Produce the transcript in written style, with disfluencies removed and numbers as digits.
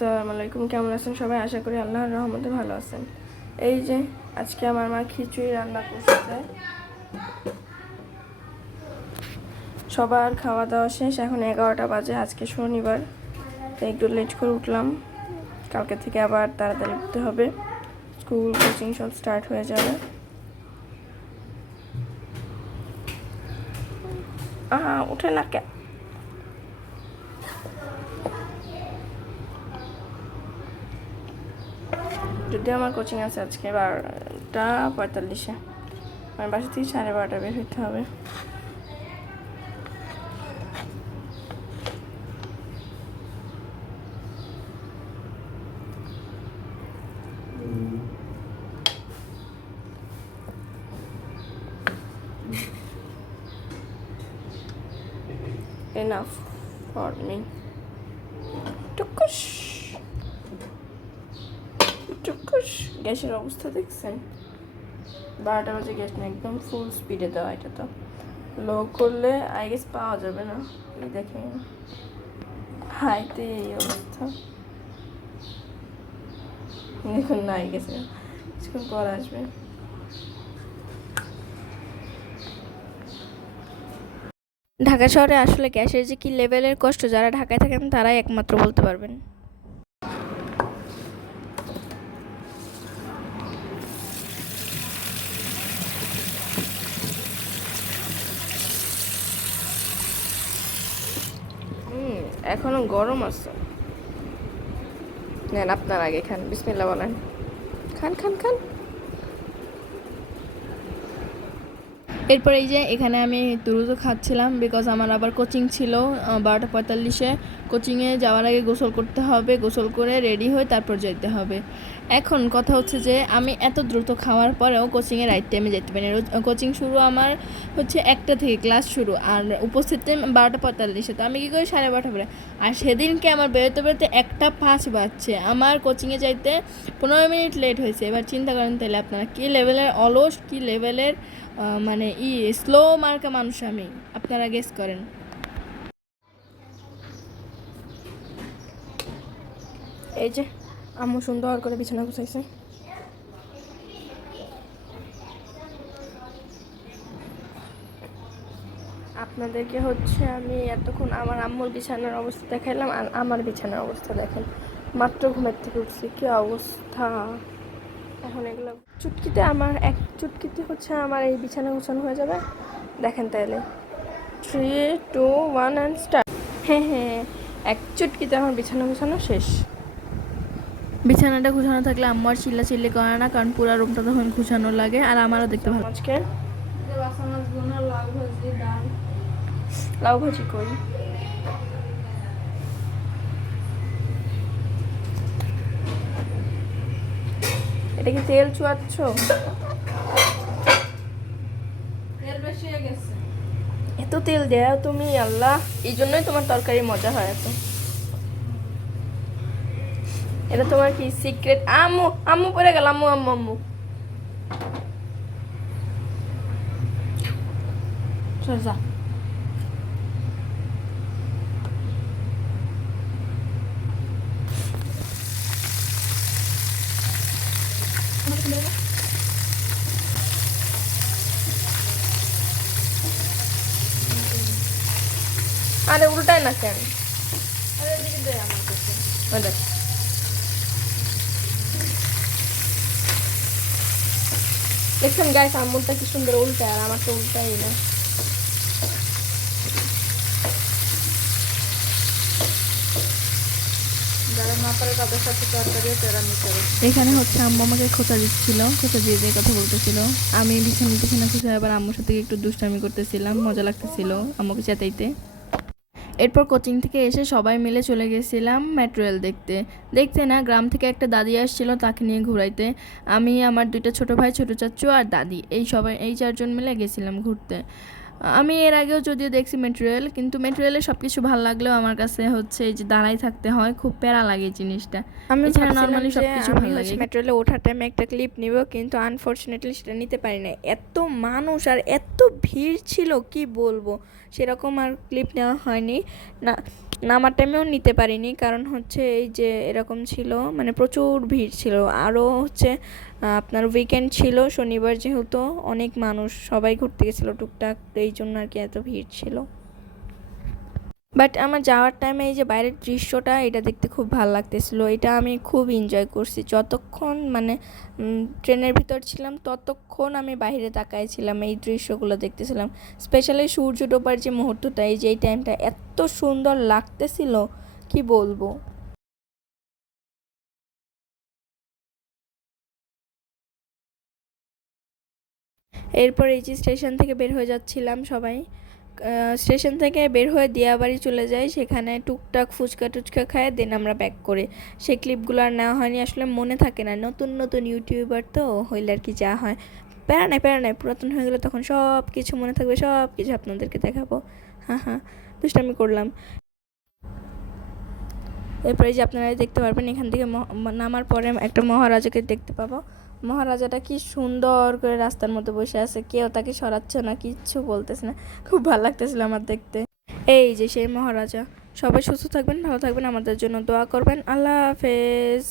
আসসালামু আলাইকুম। কেমন আছেন সবাই? আশা করি আল্লাহর রহমতে ভালো আছেন। এই যে আজকে আমার মা খিচুড়ি রান্না করছে। সবার খাওয়া দাওয়া শেষ, এখন 11টা বাজে। আজকে শনিবার, তাই একটু লেট করে উঠলাম। কালকে থেকে আবার তাড়াতাড়ি উঠতে হবে, স্কুল কোচিং সব স্টার্ট হয়ে যাবে। উঠে না কে? যদি আমার কোচিং আছে আজকে 12:45-এ, আমার বাসা থেকে 12:30 বের হতে হবে। Enough for me. টুকুস টুকুস। গ্যাসের অবস্থা দেখছেন? 12টা বাজে, গ্যাস না একদম ফুল স্পিডে দেওয়া। এটা তো লো করলে আই গেস পাওয়া যাবে না। এই দেখেন হাইতে এই অবস্থা। দেখুন না, আই গেছে, কিছুক্ষণ পর আসবে। ঢাকা শহরে আসলে গ্যাসের যে কি লেভেলের কষ্ট, যারা ঢাকায় থাকেন তারাই একমাত্র বলতে পারবেন। এখনো গরম আছে। নেন, আপনার আগে খান, বিসমিল্লাহ বলেন। খান খান খান। এরপর এই যে এখানে আমি দ্রুত খাচ্ছিলাম, বিকজ আমার আবার কোচিং ছিল 12:45-এ। কোচিংয়ে যাওয়ার আগে গোসল করতে হবে, গোসল করে রেডি হয়ে তারপর যেতে হবে। এখন কথা হচ্ছে যে আমি এত দ্রুত খাওয়ার পরেও কোচিংয়ে রাইট টাইমে যেতে পারি। কোচিং শুরু আমার হচ্ছে 1টা থেকে ক্লাস শুরু, আর উপস্থিত টাইম 12:45। তো আমি কী করি 12:30 পরে। আর সেদিনকে আমার বেরোতে বেরোতে 1টা 5 বাজছে, আমার কোচিংয়ে যাইতে 15 মিনিট লেট হয়েছে। এবার চিন্তা করেন তাহলে আপনারা কী লেভেলের অলস, কী লেভেলের মানে স্লো মার্কা মানুষ আমি, আপনারা গেস করেন। এই যে আম্মু সুন্দর করে বিছানা গুছাইছে। আপনাদেরকে হচ্ছে আমি এতক্ষণ আমার আম্মুর বিছানার অবস্থা দেখাইলাম, আর আমার বিছানার অবস্থা দেখেন। মাত্র ঘুমের থেকে উঠছি, কি অবস্থা। এখন এগুলো চুটকিতে, আমার এক চুটকিতে হচ্ছে আমার এই বিছানা গুছানো হয়ে যাবে। দেখেন তাইলে 3, 2, 1 অ্যান্ড স্টার্ট। হ্যাঁ হ্যাঁ, এক চুটকিতে আমার বিছানা গুছানো শেষ। বিছানাটা গুছানো থাকলে আম্মু আর চিল্লাচিল্লি করে না, কারণ পুরো রুমটা তখন গুছানো লাগে, আর আমারও দেখতে ভালো। আজকে লাউ ভাজি করি। এটা কি তেল চুয়াচ্ছ? এত তেল দেও তুমি, আল্লাহ। এই জন্যই তোমার তরকারি মজা হয় এত। এটা তোমার কি সিক্রেট? আম্মু আম্মু পড়ে গেল, আম্মু আম্মু আম্মু। যা। আরে উল্টায় না কেন? দেখছেন গাইস, আম্মুরটা কি সুন্দর উল্টায়, আর আমার তো উল্টাই না। এখানে হচ্ছে আম্মু আমাকে খোঁচা দিচ্ছিল, খোঁচা দিয়ে দিয়ে কথা বলতেছিল। আমি বিছানা খুঁজে আবার আম্মুর সাথে একটু দুষ্টামি করতেছিলাম, মজা লাগতেছিল আম্মুকে চেতাইতে। এরপর কোচিং থেকে এসে সবাই মিলে চলে গেছিলাম মেট্রো রেল দেখতে। দেখতে না, গ্রাম থেকে একটা দাদি আসছিল, তাকে নিয়ে ঘুরাইতে। আমি, আমার 2টা ছোটো ভাই, ছোটো চাচু আর দাদি, এই 4জন মিলে গেছিলাম ঘুরতে। আমি এর আগেও যদিও দেখছি মেট্রো রেল, কিন্তু মেট্রো রেলে সব কিছু ভালো লাগলেও আমার কাছে হচ্ছে এই যে দাঁড়াই থাকতে হয়, খুব প্যারা লাগে এই জিনিসটা। আমি নর্মালি সব কিছু ভালো লাগে। মেট্রো রেলে ওঠার টাইমে একটা ক্লিপ নিব, কিন্তু আনফর্চুনেটলি সেটা নিতে পারি না। এত মানুষ আর এত ভিড় ছিল, কি বলবো, সেরকম আর ক্লিপ নেওয়া হয়নি না। নামার টাইমেও নিতে পারিনি, কারণ হচ্ছে এই যে এরকম ছিল, মানে প্রচুর ভিড় ছিল। আরও হচ্ছে আপনার উইকেন্ড ছিল, শনিবার যেহেতু অনেক মানুষ সবাই ঘুরতে গেছিলো টুকটাক, এই জন্য আর কি এত ভিড় ছিল। বাট আমার যাওয়ার টাইমে এই যে বাইরের দৃশ্যটা, এটা দেখতে খুব ভালো লাগতেছিল, এটা আমি খুব এনজয় করছি। যতক্ষণ মানে ট্রেনের ভিতর ছিলাম ততক্ষণ আমি বাইরে তাকাইছিলাম, এই দৃশ্যগুলো দেখতেছিলাম। স্পেশালি সূর্য ডোবার যে মুহূর্তটা, এই যে এই টাইমটা এত সুন্দর লাগতেছিল কি বলবো। এরপর এই যে স্টেশন থেকে বের হয়ে যাচ্ছিলাম সবাই, স্টেশন থেকে বের হয়ে দিয়াবাড়ি চলে যাই, সেখানে টুকটাক ফুচকা টুচকা খায় দেন আমরা ব্যাক করে। সেই ক্লিপগুলো আর নেওয়া হয়নি, আসলে মনে থাকে না, নতুন নতুন ইউটিউবার তো হইলে আর কি যা হয়। প্যারা নাই, পুরাতন হয়ে গেলে তখন সব কিছু মনে থাকবে, সব কিছু আপনাদেরকে দেখাবো। হ্যাঁ হ্যাঁ, দুষ্টামি করলাম। এরপরে যে আপনারা দেখতে পারবেন এখান থেকে নামার পরে একটা মহারাজাকে দেখতে পাবো। মহারাজাটা কি সুন্দর করে রাস্তার মধ্যে বসে আছে, কেউ তাকে সরাচ্ছে না, কিচ্ছু বলতেছে না, খুব ভালো লাগতেছিল আমার দেখতে। এই যে সেই মহারাজা। সবাই সুস্থ থাকবেন, ভালো থাকবেন, আমাদের জন্য দোয়া করবেন। আল্লাহ হাফেজ।